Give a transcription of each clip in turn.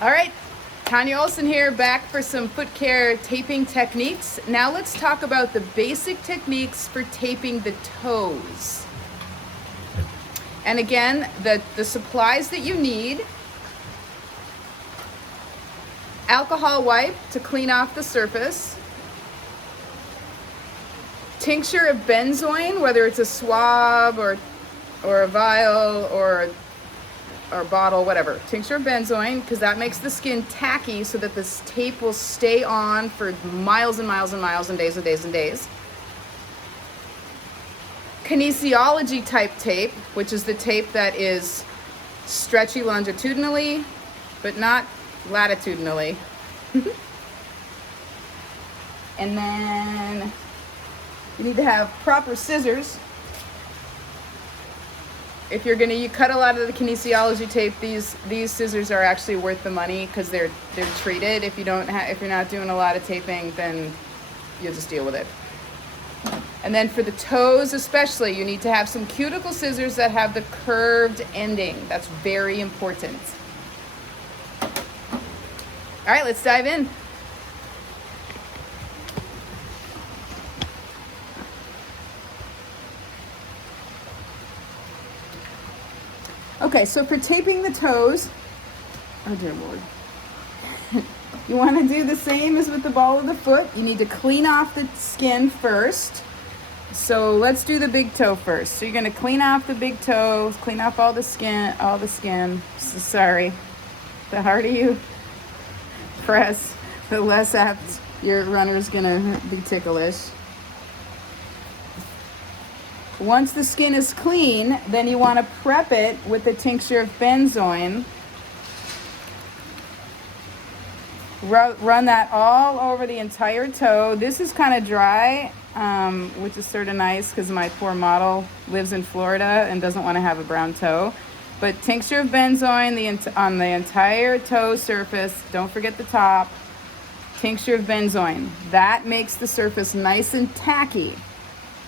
All right, Tanya Olson here, back for some foot care taping techniques. Now let's talk about the basic techniques for taping the toes. And again, the supplies that you need: alcohol wipe to clean off the surface, tincture of benzoin, whether it's a swab or a vial or bottle, whatever. Tincture of benzoin, because that makes the skin tacky so that this tape will stay on for miles and miles and miles and days and days and days. Kinesiology type tape, which is the tape that is stretchy longitudinally, but not latitudinally. And then you need to have proper scissors. If you're going to cut a lot of the kinesiology tape, these scissors are actually worth the money because they're treated. If you're not doing a lot of taping, then you'll just deal with it. And then for the toes especially, you need to have some cuticle scissors that have the curved ending. That's very important. All right, let's dive in. Okay, so for taping the toes, oh dear Lord, you want to do the same as with the ball of the foot. You need to clean off the skin first. So let's do the big toe first. So you're going to clean off the big toe, clean off all the skin. So sorry. The harder you press, the less apt your runner's going to be ticklish. Once the skin is clean, then you want to prep it with the tincture of benzoin. Run that all over the entire toe. This is kind of dry, which is sort of nice because my poor model lives in Florida and doesn't want to have a brown toe. But tincture of benzoin on the entire toe surface. Don't forget the top. Tincture of benzoin. That makes the surface nice and tacky,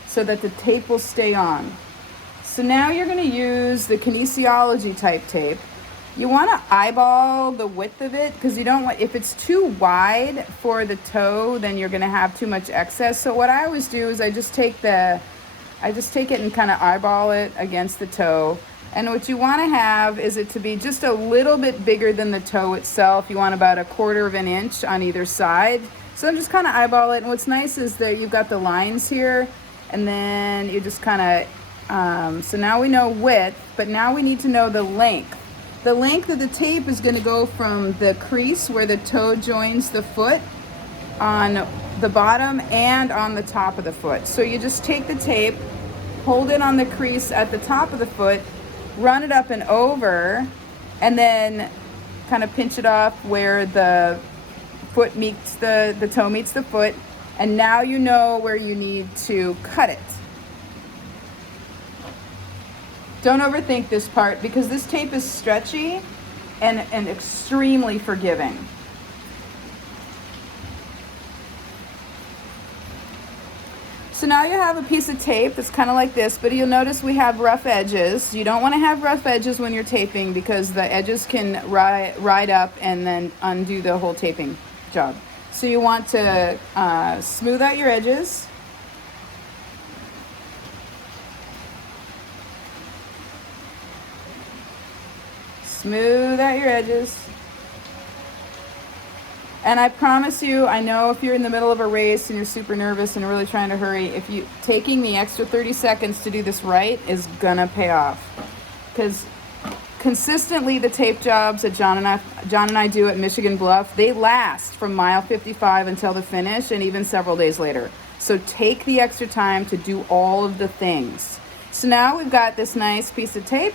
so that the tape will stay on. So now you're going to use the kinesiology type tape. You want to eyeball the width of it because you don't want, if it's too wide for the toe, then you're going to have too much excess. So what I always do is I just take it and kind of eyeball it against the toe. And what you want to have is it to be just a little bit bigger than the toe itself. You want about 1/4 of an inch on either side. So I'm just kind of eyeball it. And what's nice is that you've got the lines here. And then you just kind of, so now we know width, but now we need to know the length. The length of the tape is going to go from the crease where the toe joins the foot on the bottom and on the top of the foot. So you just take the tape, hold it on the crease at the top of the foot, run it up and over, and then kind of pinch it off where the foot meets the toe meets the foot. And now you know where you need to cut it. Don't overthink this part because this tape is stretchy and extremely forgiving. So now you have a piece of tape that's kind of like this, but you'll notice we have rough edges. You don't want to have rough edges when you're taping because the edges can ride up and then undo the whole taping job. So you want to smooth out your edges. Smooth out your edges. And I promise you, I know if you're in the middle of a race and you're super nervous and really trying to hurry, taking the extra 30 seconds to do this right is gonna pay off. Because consistently, the tape jobs that John and I do at Michigan Bluff, they last from mile 55 until the finish and even several days later. So take the extra time to do all of the things. So now we've got this nice piece of tape.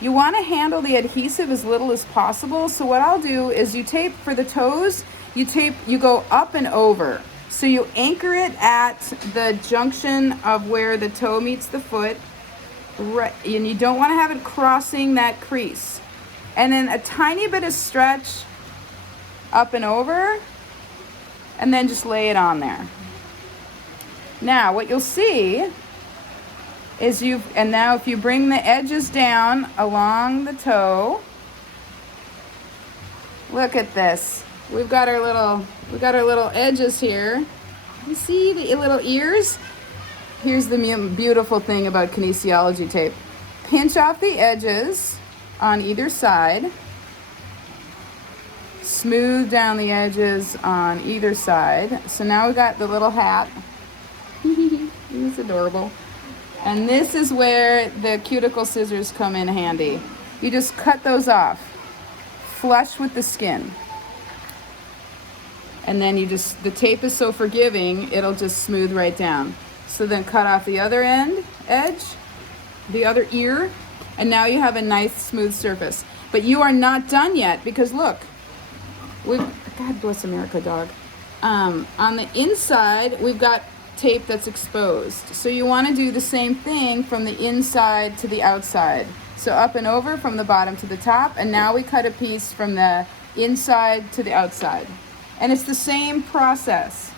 You want to handle the adhesive as little as possible. So what I'll do is you tape for the toes, you go up and over. So you anchor it at the junction of where the toe meets the foot. Right, and you don't want to have it crossing that crease. And then a tiny bit of stretch up and over, and then just lay it on there. Now what you'll see is now if you bring the edges down along the toe, Look at this. We've got our little edges here. You see the little ears? Here's the beautiful thing about kinesiology tape. Pinch off the edges on either side. Smooth down the edges on either side. So now we got the little hat. He's adorable. And this is where the cuticle scissors come in handy. You just cut those off, flush with the skin. And then the tape is so forgiving, it'll just smooth right down. So then cut off the other edge, the other ear, and now you have a nice smooth surface. But you are not done yet, because look, God bless America, dog. On the inside, we've got tape that's exposed. So you want to do the same thing from the inside to the outside. So up and over from the bottom to the top, and now we cut a piece from the inside to the outside. And it's the same process.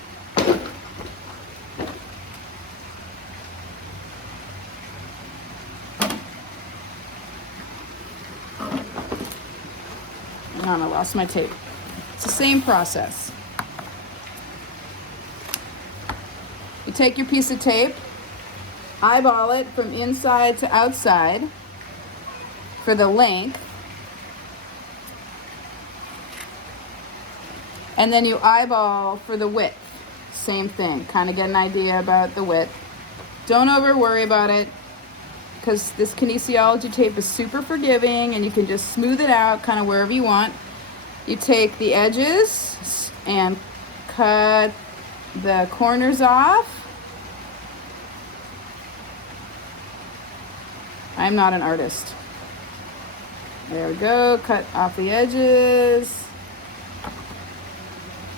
Hang on, I lost my tape. It's the same process. You take your piece of tape, eyeball it from inside to outside for the length, and then you eyeball for the width. Same thing, kind of get an idea about the width. Don't over worry about it, because this kinesiology tape is super forgiving and you can just smooth it out kind of wherever you want. You take the edges and cut the corners off. I'm not an artist. There we go, cut off the edges.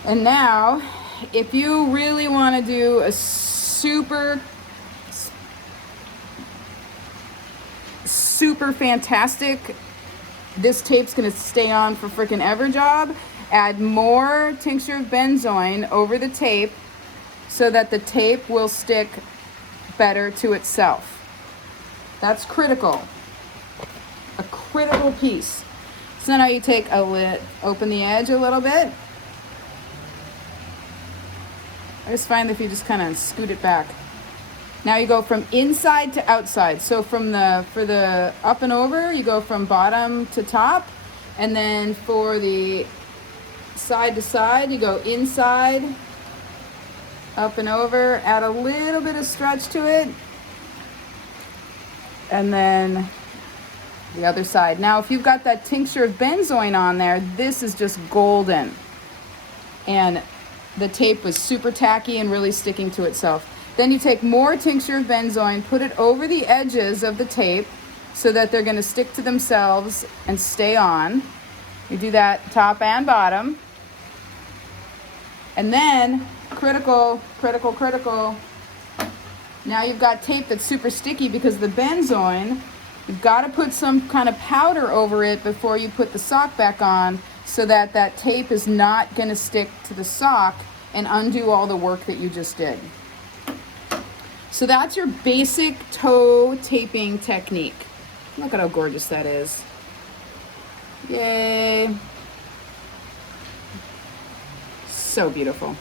And now, if you really want to do a super fantastic, this tape's gonna stay on for freaking ever job, add more tincture of benzoin over the tape so that the tape will stick better to itself. That's critical. A critical piece. So now you take a lid, open the edge a little bit. I just find that if you just kind of scoot it back. Now you go from inside to outside. So for the up and over, you go from bottom to top. And then for the side to side, you go inside, up and over, add a little bit of stretch to it. And then the other side. Now, if you've got that tincture of benzoin on there, this is just golden. And the tape was super tacky and really sticking to itself. Then you take more tincture of benzoin, put it over the edges of the tape so that they're going to stick to themselves and stay on. You do that top and bottom. And then, critical. Now you've got tape that's super sticky because of the benzoin. You've got to put some kind of powder over it before you put the sock back on so that that tape is not going to stick to the sock and undo all the work that you just did. So that's your basic toe taping technique. Look at how gorgeous that is. Yay. So beautiful.